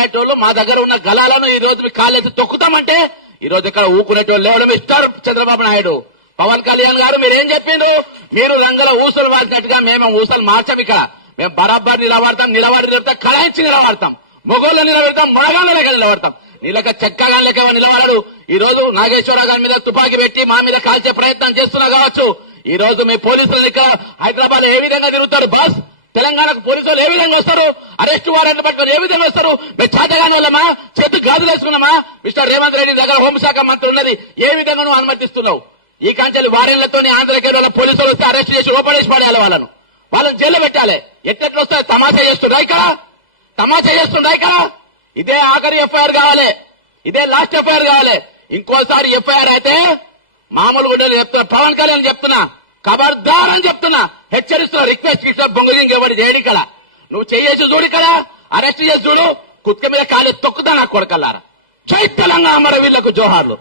ఊకునేటోళ్ళు మా దగ్గర ఉన్న గలాలను ఈ రోజు మీ కాళ్ళెత్తి తొక్కుతామంటే ఈ రోజు ఇక్కడ ఊకునేటోళ్ళు లేవడం మిస్టర్ చంద్రబాబు నాయుడు. పవన్ కళ్యాణ్ గారు మీరేం చెప్పిండ్రు? మీరు రంగుల ఊసులు మార్చినట్టుగా మేము ఊసలు మార్చాం. ఇక్కడ మేము బరాబర్ నిలబడతాం, కళాయించి నిలబడతాం, మొగోళ్ళు నిలబెడతాం, మొనగాళ్ళ లెక్క నిలబడతాం. నీలక చెక్కగా లెక్క నిలబడడు. ఈ రోజు నాగేశ్వరరావు గారి మీద తుపాకీ పెట్టి మా మీద కాల్చే ప్రయత్నం చేస్తున్నా కావచ్చు. ఈ రోజు మీ పోలీసులు ఇక్కడ హైదరాబాద్ ఏ విధంగా తిరుగుతారు బాస్? తెలంగాణకు పోలీసులు ఏ విధంగా వస్తారు? అరెస్ట్ వారెంట్ పట్టుకొని ఏ విధంగా వస్తారు? మేము చేతగాని వాళ్ళమా? చేతు గాజులు వేసుకున్నామా? మిస్టర్ రేవంత్ రెడ్డి దగ్గర హోంశాఖ మంత్రి ఉన్నది, ఏ విధంగా నువ్వు అనుమతిస్తున్నావు? ఈ కాంచెలు వారెంట్లతో ఆంధ్రకేరళ పోలీసులు వస్తే అరెస్ట్ చేసి ఓపెనేసి పడేయాలి, వాళ్ళని జైల్లో పెట్టాలి. ఎట్లెట్లు వస్తాయి? తమాషా చేస్తుండ్రా ఇక్కడ? ఇదే ఆఖరి ఎఫ్ఐఆర్ కావాలి, ఇదే లాస్ట్ ఎఫ్ఐఆర్ కావాలి. ఇంకోసారి ఎఫ్ఐఆర్ అయితే మామూలు గుడ్డలు చెప్తున్నా, పవన్ కళ్యాణ్ చెప్తున్నా, ఖబర్దార్ అని చెప్తున్నా, హెచ్చరిస్తున్నా. రిక్వెస్ట్ బొంగుదింగ్ ఎవరు చేయడు ఇక్కడ. నువ్వు చేసి చూడు, ఇక్కడ అరెస్ట్ చేసి చూడు, కుక్క మీద కాలు తొక్కుతా నా కొడకల్లారా. జై తెలంగాణ, అమరవీరులకు జోహార్లు.